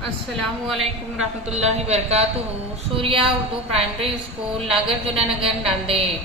السلام علیکم ورحمۃ اللہ وبرکاتہ۔ سوریہ اردو پرائمری اسکول ناگرجنا نگر ناندیڑ۔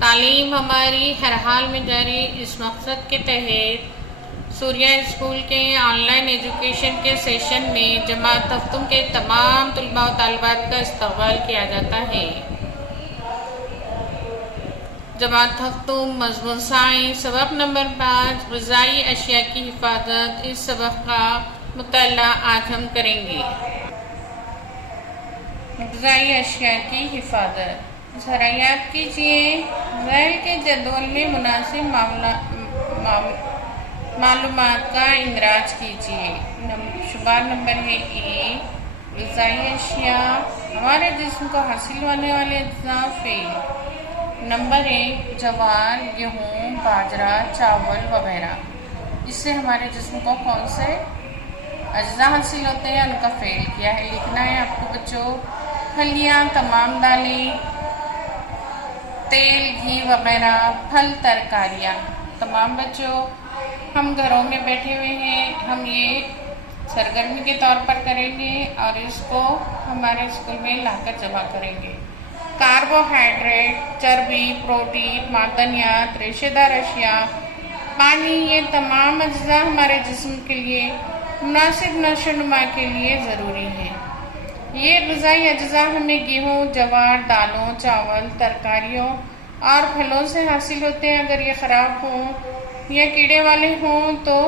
تعلیم ہماری ہر حال میں جاری، اس مقصد کے تحت سوریہ اسکول کے آن لائن ایجوکیشن کے سیشن میں جماعت ہفتم کے تمام طلباء و طالبات کا استقبال کیا جاتا ہے۔ جماعت ہفتم مضمون سائنس سبق نمبر 5 غذائی اشیاء کی حفاظت، اس سبق کا مطالعہ آج ہم کریں گے۔ غذائی اشیاء کی حفاظت، سرایات کیجیے۔ ذیل کے جدول میں مناسب معلومات کا اندراج کیجیے۔ شمار نمبر ہے 1، غذائی اشیاء، ہمارے جسم کو حاصل ہونے والے اجزاء فعل۔ نمبر 1، جوار، گیہوں، باجرہ، چاول وغیرہ۔ اس سے ہمارے جسم کو کون سے اجزاء حاصل ہوتے ہیں، ان کا فعل کیا ہے لکھنا ہے آپ کو بچوں۔ پھلیاں، تمام دالیں، تیل، گھی وغیرہ، پھل، ترکاریاں۔ تمام بچوں، ہم گھروں میں بیٹھے ہوئے ہیں، ہم یہ سرگرمی کے طور پر کریں گے اور اس کو ہمارے اسکول میں لا کر جمع کریں گے۔ کاربوہائیڈریٹ، چربی، پروٹین، معدنیات، ریشے دار اشیاء، پانی، یہ تمام اجزاء ہمارے جسم کے لیے مناسب نشو و نما کے لیے ضروری ہیں۔ یہ غذائی اجزاء ہمیں گیہوں، جوار، دالوں، چاول، ترکاریوں اور پھلوں سے حاصل ہوتے ہیں۔ اگر یہ خراب ہوں یا کیڑے والے ہوں تو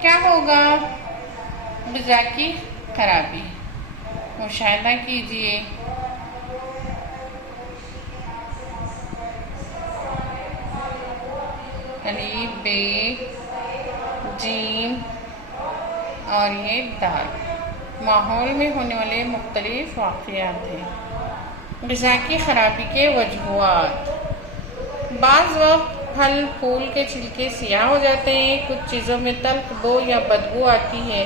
کیا ہوگا؟ غذا کی خرابی۔ مشاہدہ کیجیے۔ الف، ب، جیم اور یہ دال ماحول میں ہونے والے مختلف واقعات ہیں۔ غذا کی خرابی کے وجوہات، بعض وقت پھل پھول کے چھلکے سیاہ ہو جاتے ہیں، کچھ چیزوں میں تلخ بو یا بدبو آتی ہے،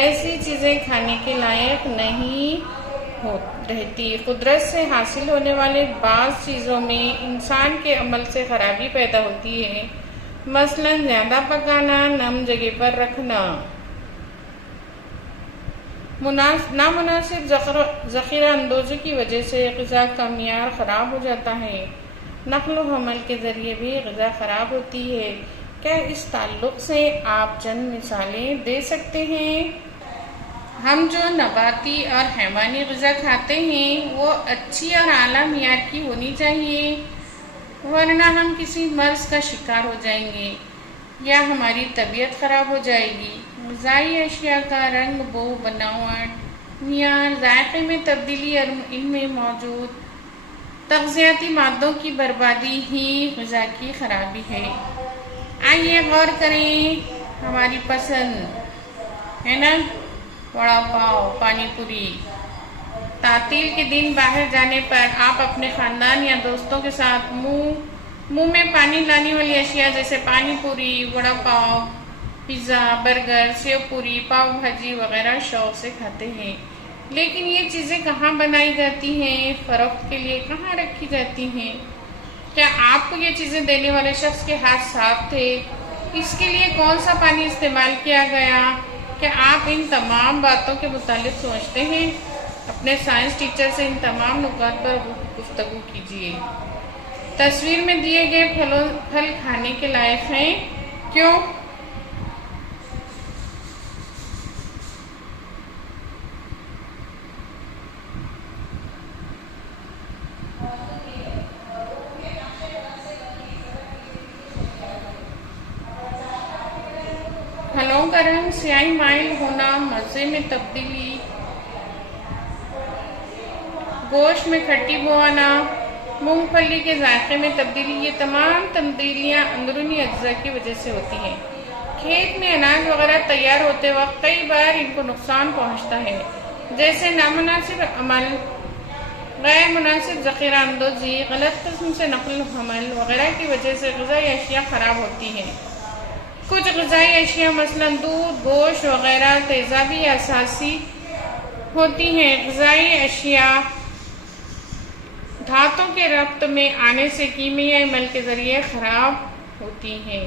ایسی چیزیں کھانے کے لائق نہیں رہتی۔ قدرت سے حاصل ہونے والے بعض چیزوں میں انسان کے عمل سے خرابی پیدا ہوتی ہے، مثلاً زیادہ پکانا، نم جگہ پر رکھنا، نامناسب ذخیرہ اندوزی کی وجہ سے غذا کا معیار خراب ہو جاتا ہے، نقل و حمل کے ذریعے بھی غذا خراب ہوتی ہے۔ کیا اس تعلق سے آپ چند مثالیں دے سکتے ہیں؟ ہم جو نباتی اور حیوانی غذا کھاتے ہیں وہ اچھی اور اعلیٰ معیار کی ہونی چاہیے، ورنہ ہم کسی مرض کا شکار ہو جائیں گے یا ہماری طبیعت خراب ہو جائے گی۔ غذائی اشیاء کا رنگ، بو، بناوٹ، معیار، ذائقے میں تبدیلی اور ان میں موجود تغذیاتی مادوں کی بربادی ہی غذا کی خرابی ہے۔ آئیے غور کریں، ہماری پسند ہے نا وڑا پاؤ، پانی پوری۔ تعطیل کے دن باہر جانے پر آپ اپنے خاندان یا دوستوں کے ساتھ منہ میں پانی لانے والی اشیاء جیسے پانی پوری، vada pav, pizza, burger, save پوری، پاؤ بھاجی وغیرہ شوق سے کھاتے ہیں، لیکن یہ چیزیں کہاں بنائی جاتی ہیں، فروخت کے لیے کہاں رکھی جاتی ہیں؟ کیا آپ کو یہ چیزیں دینے والے شخص کے ہاتھ صاف تھے؟ اس کے لیے کون سا پانی استعمال کیا گیا؟ کیا آپ ان تمام باتوں کے متعلق سوچتے ہیں؟ اپنے سائنس ٹیچر سے ان تمام نکات پر گفتگو کیجیے۔ تصویر میں دیے گئے پھل کھانے کے لائق ہیں، کیوں؟ پھلوں کا رنگ سیاہی مائل ہونا، مزے میں تبدیلی، گوشت میں کھٹی بو آنا، مونگ پھلی کے ذائقے میں تبدیلی، یہ تمام تبدیلیاں اندرونی اجزاء کی وجہ سے ہوتی ہیں۔ کھیت میں اناج وغیرہ تیار ہوتے وقت کئی بار ان کو نقصان پہنچتا ہے، جیسے نامناسب عمل، غیر مناسب ذخیرہ اندوزی، غلط قسم سے نقل و حمل وغیرہ کی وجہ سے غذائی اشیاء خراب ہوتی ہیں۔ کچھ غذائی اشیاء مثلاً دودھ، گوشت وغیرہ تیزابی اساسی ہوتی ہیں۔ غذائی اشیاء دھاتوں کے ربط میں آنے سے کیمیائی عمل کے ذریعے خراب ہوتی ہیں۔